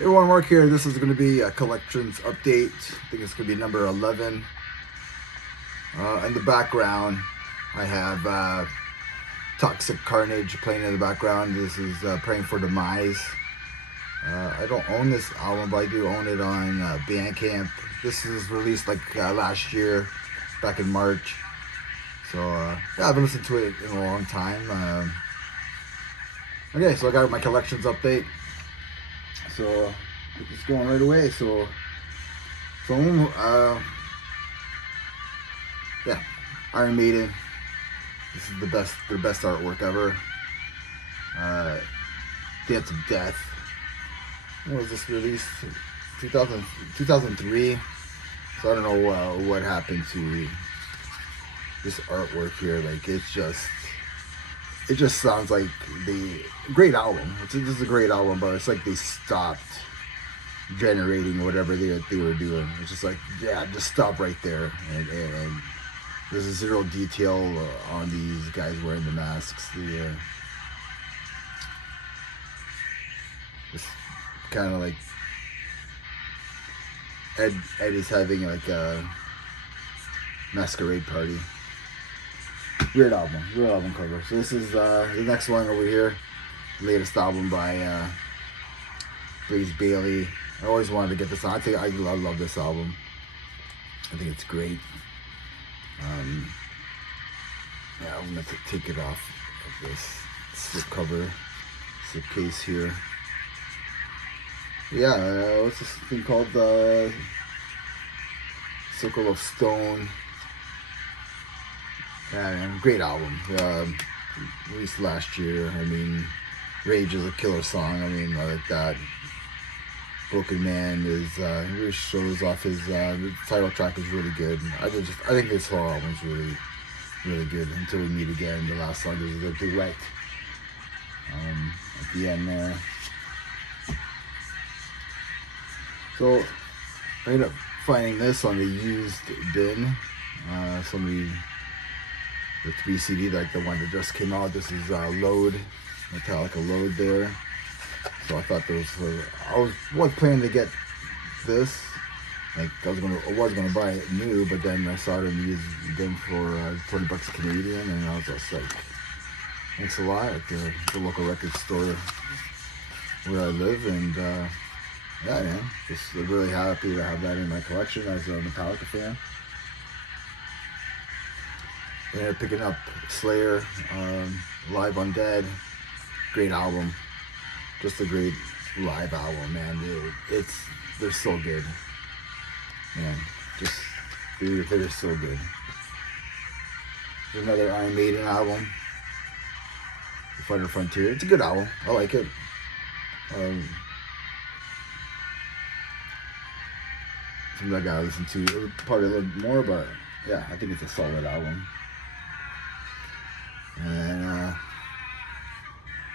Hey, one Mark here. This is going to be a collections update. I think it's going to be number 11. In the background, I have Toxic Carnage playing in the background. This is Praying for Demise. I don't own this album, but I do own it on Bandcamp. This is released like last year, back in March. So yeah, I haven't listened to it in a long time. Okay, so I got my collections update. So it's going right away. So yeah, Iron Maiden. This is their best artwork ever. Dance of Death. When was this released? 2003. So I don't know what happened to this artwork here. Like it just sounds like the great album. This is a great album, but it's like they stopped generating whatever they were doing. It's just like, yeah, just stop right there. And there's zero detail on these guys wearing the masks. It's kind of like Ed is having like a masquerade party. Weird album cover. So this is the next one over here. Latest album by Blaze Bayley. I always wanted to get this on. I love this album. I think it's great. Yeah, I'm gonna take it off of this slipcase here. Yeah, what's this thing called? Circle of Stone. Yeah, man, great album. Released last year. I mean, Rage is a killer song. I mean, I like that. Broken Man is really shows off his the title track is really good. I think this whole album is really good. Until We Meet Again, the last song is a duet at the end there. So I ended up finding this on the used bin. Somebody the 3 CD, like the one that just came out. This is Load, Metallica Load there. So I thought I was planning to get this. Like I was gonna buy it new, but then I saw it in the used bin for $20 Canadian, and I was just like, thanks a lot at the local record store where I live, and yeah, man, just really happy to have that in my collection as a Metallica fan. Ended up picking up Slayer, Live Undead. Great album. Just a great live album, man. They're so good. Man, they're so good. There's another Iron Maiden album, The Fighter Frontier. It's a good album. I like it. Something I gotta listen to probably a little more, but yeah, I think it's a solid album. And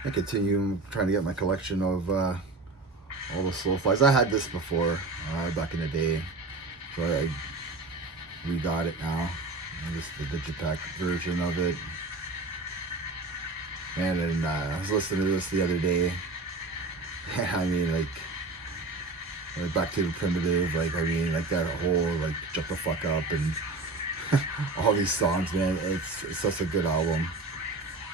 I continue trying to get my collection of all the Soulflies. I had this before, back in the day, so I re-got it now. And this is the Digipack version of it. And I was listening to this the other day. I mean, like Back to the Primitive, like that whole like Jump the Fuck Up and all these songs, man. It's such a good album.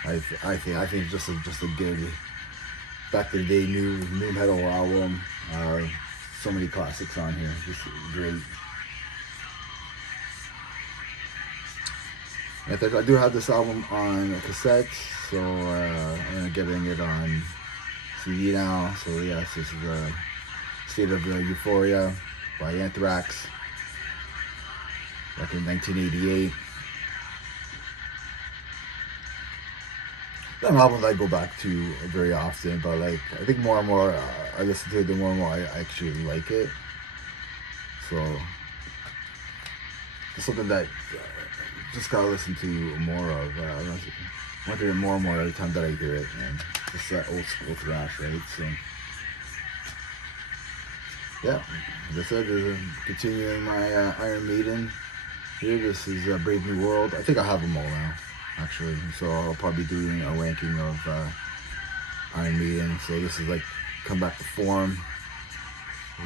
I think it's just a good back in the day new metal album. So many classics on here, just great. I do have this album on cassette, so I'm getting it on CD now. So yes, this is State of Euphoria by Anthrax back in 1988. An album that I go back to very often, but like I think more and more I listen to it, the more and more I actually like it. So it's something that just gotta listen to more of. I want to hear more and more every time that I hear it, and just that old school thrash, right? So yeah, like I said, continuing my Iron Maiden. Here, this is Brave New World. I think I have them all now, actually. So I'll probably be doing a ranking of Iron Maiden. So this is like Come Back to Form.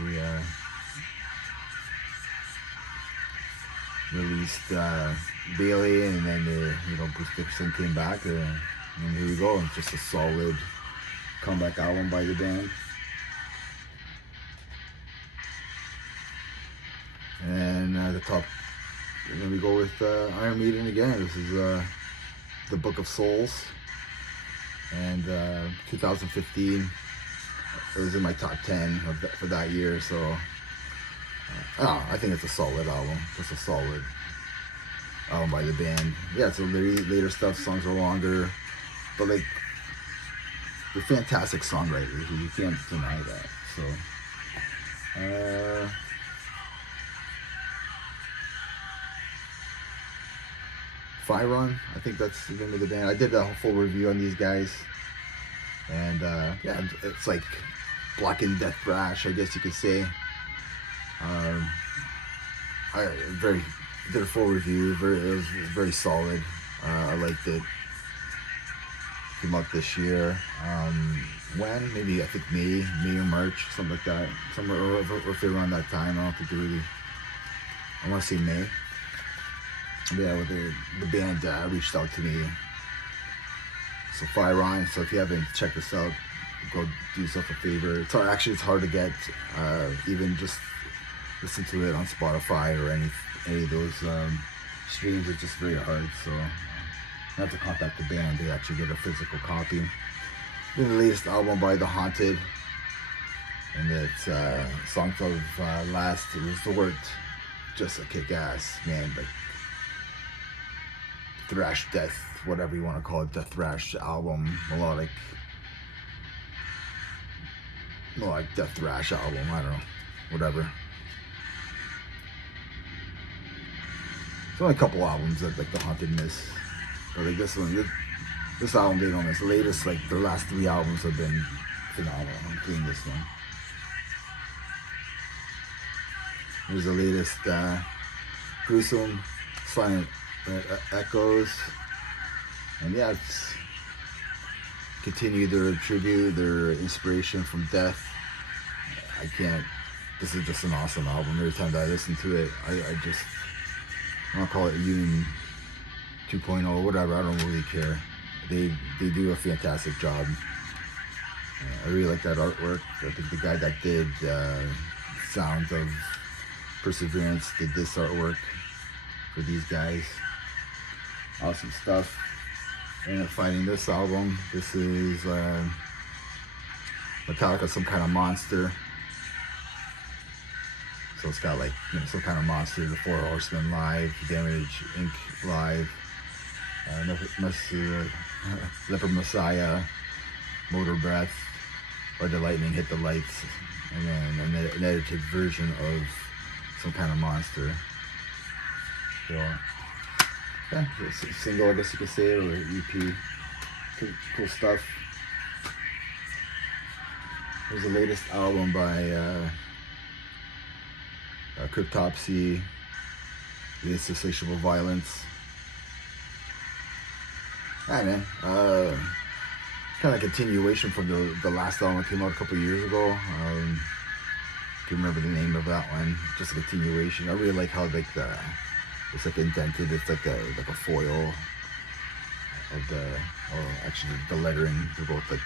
We released Bailey, and then Bruce Dickinson came back, and here we go. It's just a solid comeback album by the band. And the top, and then we go with Iron Maiden again. This is the Book of Souls, and 2015. It was in my top 10 for that year, so I think it's a solid album. Just a solid album by the band. Yeah, it's a later stuff. Songs are longer, but like they're fantastic songwriters. You can't deny that. So. Phyron, I think that's the name of the band. I did a full review on these guys, and yeah, it's like blackened death thrash, I guess you could say. I did a full review. It was very solid. I liked it. Came out this year. When? Maybe I think May or March, something like that. Somewhere or around that time. I don't think it really. I want to say May. Yeah, the band reached out to me. So Phyron. So if you haven't checked this out, go do yourself a favor. It's hard to get. Even just listen to it on Spotify or any of those streams. It's just very hard. So I have to contact the band to actually get a physical copy. Then the latest album by The Haunted, and it's Songs of Last Resort. Just a kick-ass, man. Like thrash death, whatever you want to call it, death thrash album, melodic death thrash album, I don't know, whatever. There's only a couple albums that like The Haunted miss, but like this album they don't miss. The latest, like the last 3 albums have been phenomenal, including this one. Here's the latest Gruesome Silent Echoes, and yeah, it's continue their tribute, their inspiration from death. This is just an awesome album. Every time that I listen to it, I don't call it Union 2.0 or whatever, I don't really care. They do a fantastic job. I really like that artwork. I think the guy that did Sounds of Perseverance did this artwork for these guys. Awesome stuff. I ended up finding this album. This is Metallica, Some Kind of Monster. So it's got like Some Kind of Monster, The Four Horsemen live, Damage Inc. live, Leper Messiah, Motor Breath, or The Lightning Hit the Lights, and then an edited version of Some Kind of Monster. So, yeah, it's a single, I guess you could say, or EP. Cool stuff. Here's the latest album by Cryptopsy, The Insatiable Violence. Yeah, man. Kind of continuation from the last album that came out a couple years ago. I can't remember the name of that one. Just a continuation. I really like how like it's like indented. It's like a foil of the lettering. They're both like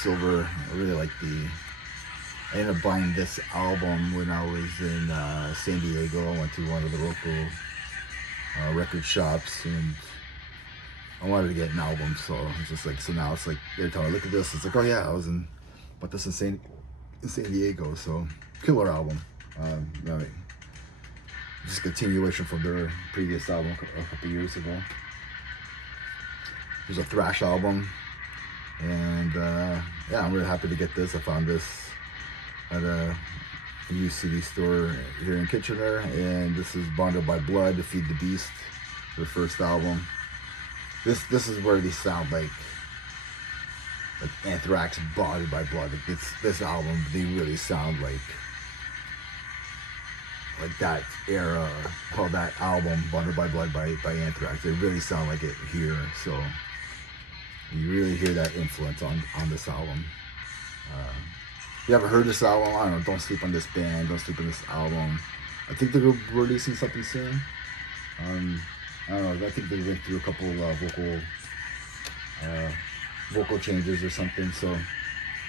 silver. I really like I ended up buying this album when I was in San Diego. I went to one of the local record shops, and I wanted to get an album. So it's just like, so now it's like every time I look at this, it's like, oh yeah, bought this in San Diego. So killer album. Just continuation from their previous album a couple years ago. There's a thrash album, and yeah, I'm really happy to get this. I found this at a used CD store here in Kitchener, and this is Bonded by Blood, Feed the Beast, their first album. This is where they sound like Anthrax, Bonded by Blood. Like this album, they really sound like that era, called that album Bonded by Blood by Anthrax. They really sound like it here, so you really hear that influence on this album. you haven't heard this album, I don't know. Don't sleep on this band. Don't sleep on this album. I think they're releasing something soon. I don't know. I think they went through a couple uh, vocal changes or something. So,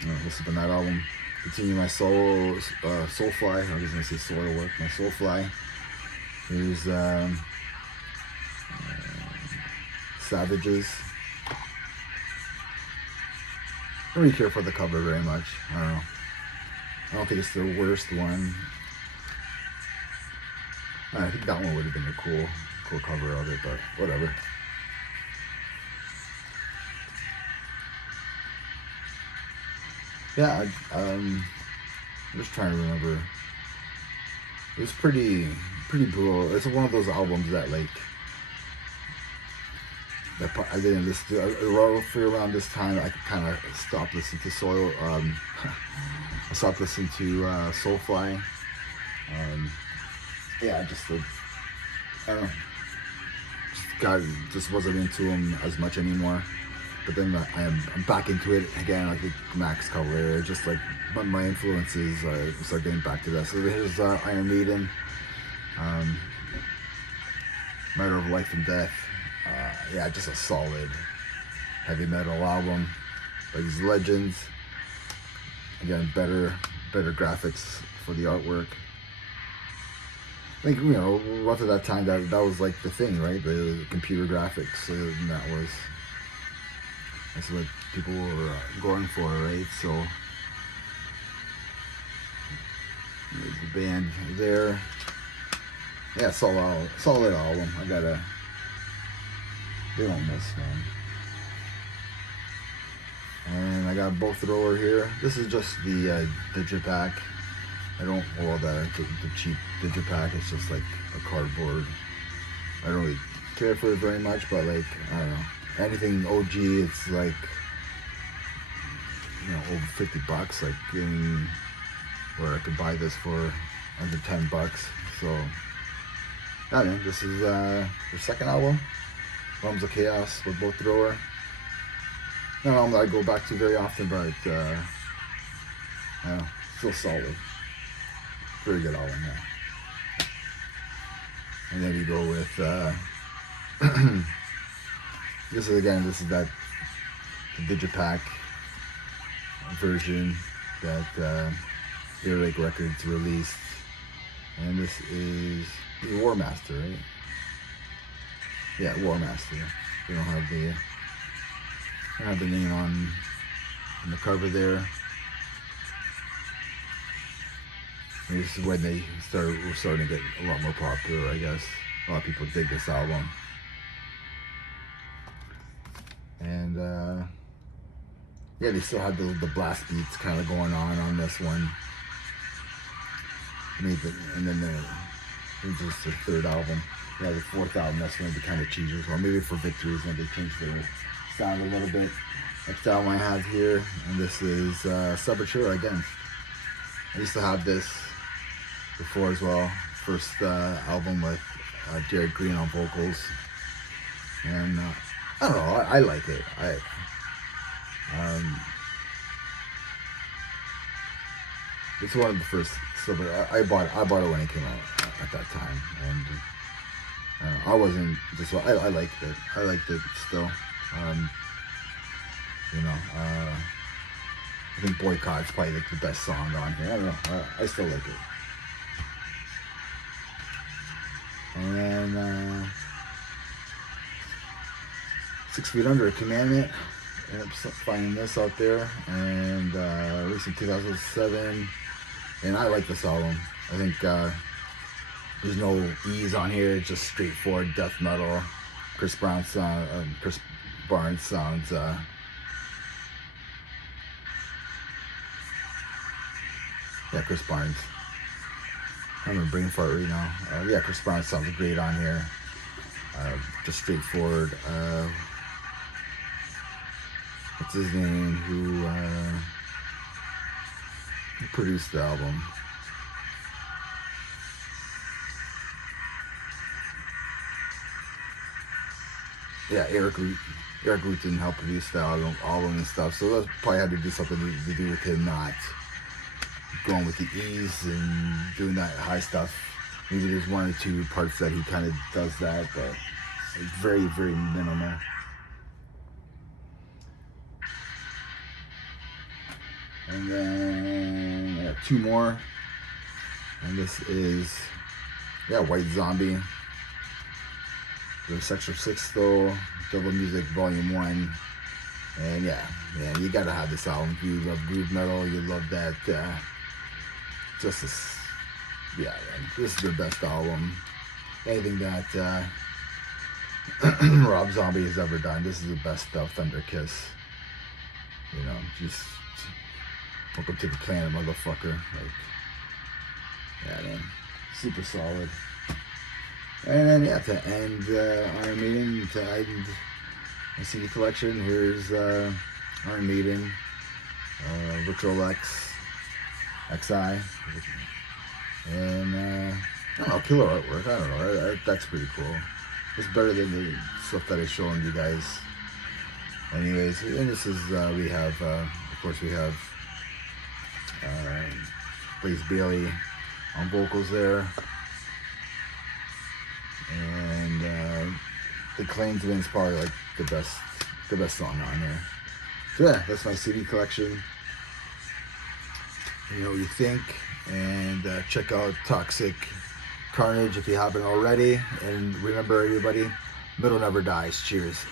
we'll sleep on that album. Continue my Soulfly. I was gonna say Soilwork. My Soulfly. Here's Savages. I don't really care for the cover very much. I don't know. I don't think it's the worst one. I think that one would have been a cool cover of it, but whatever. Yeah, I'm just trying to remember. It was pretty brutal. It's one of those albums that like that I didn't listen to. Roughly around this time, I kind of stopped listening to I stopped listening to Soulfly. Yeah, I don't know. Just wasn't into him as much anymore. But then I'm back into it again, like Max Cavalera. Just like my influences, start getting back to that. So here's Iron Maiden, Matter of Life and Death. Yeah, just a solid heavy metal album by these legends. Again, better graphics for the artwork. I think, roughly that time that was like the thing, right? The computer graphics, and that's what people were going for, right? So there's the band there. Yeah, solid album. I gotta get on this one. And I got Bolt Thrower here. This is just the Digipack. The cheap Digipack. It's just like a cardboard. I don't really care for it very much, but like, I don't know. Anything OG, it's like, over $50. Like, where I could buy this for under $10. So, yeah, man, this is their second album, Realms of Chaos with Bolt Thrower. Not an album that I go back to very often, but still solid. Very good album, yeah. And then we go with this is that the Digipack version that Earache Records released, and this is the War Master, right? Yeah, War Master. We don't have the name on the cover there. This is when they were starting to get a lot more popular, I guess. A lot of people dig this album. And yeah, they still had the blast beats kind of going on this one. And then this is their third album. Yeah, the fourth album, that's when they kind of changed as well. Maybe for Victories when they changed their sound a little bit. Next album I have here, and this is Sepultura again. I used to have this before as well. First album with Jared Green on vocals, and I don't know. I like it. It's one of the first stuff. I bought it when it came out at that time, and I wasn't just. I liked it. I liked it still. I think Boycott's probably like the best song on here. I don't know. I still like it. And then 6 Feet Under, Commandment. I ended up finding this out there, and released in 2007. And I like this album. I think there's no ease on here. It's just straightforward death metal. Chris Barnes sounds. Yeah, Chris Barnes. I'm having a brain fart right now. Yeah, Chris Barnes sounds great on here. Just straightforward. What's his name? Who produced the album? Yeah, Eric Rutan helped produce the album and stuff. So that probably had to do something to do with him not going with the E's and doing that high stuff. Maybe there's one or two parts that he kind of does that, but it's very, very minimal. And then I got two more. And this is, White Zombie. The Section 6 though, Devil Music Volume 1. And man, you gotta have this album. If you love groove metal, you love that, just this, man, this is the best album. Anything that Rob Zombie has ever done, this is the best stuff. Thunder Kiss. You know, just welcome to the planet, motherfucker. Like, man, super solid. And then to end Iron Maiden, to end my CD collection, here's Iron Maiden, Ritual X, XI, and I don't know, killer artwork. I don't know, that's pretty cool. It's better than the stuff that I showed you guys. Anyways, and this is we have, of course, we have Blaze Bayley on vocals there. And The Claimsman is probably like the best song on there. So yeah, that's my CD collection. You know what you think, and check out Toxic Carnage if you haven't already. And remember, everybody, metal never dies. Cheers.